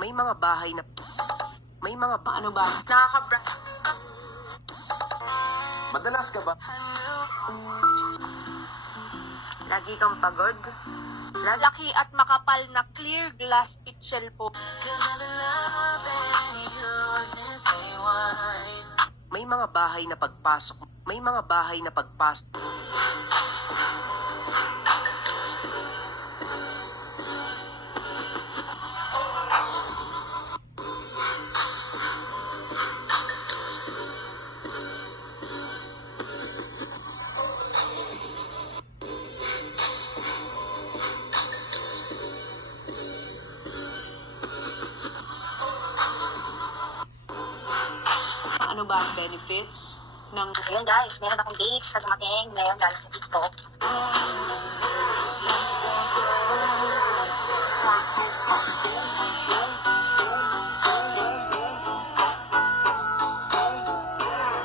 May mga bahay na... May mga Ano ba? Nakakabra... Madalas ka ba? Lagi kang pagod? Laki at makapal na clear glass pitchel po. May mga bahay na pagpasok. May mga bahay na pagpasok. Ano ba ang benefits ng... Ayun guys, meron akong dates na dumating ngayon galing sa TikTok.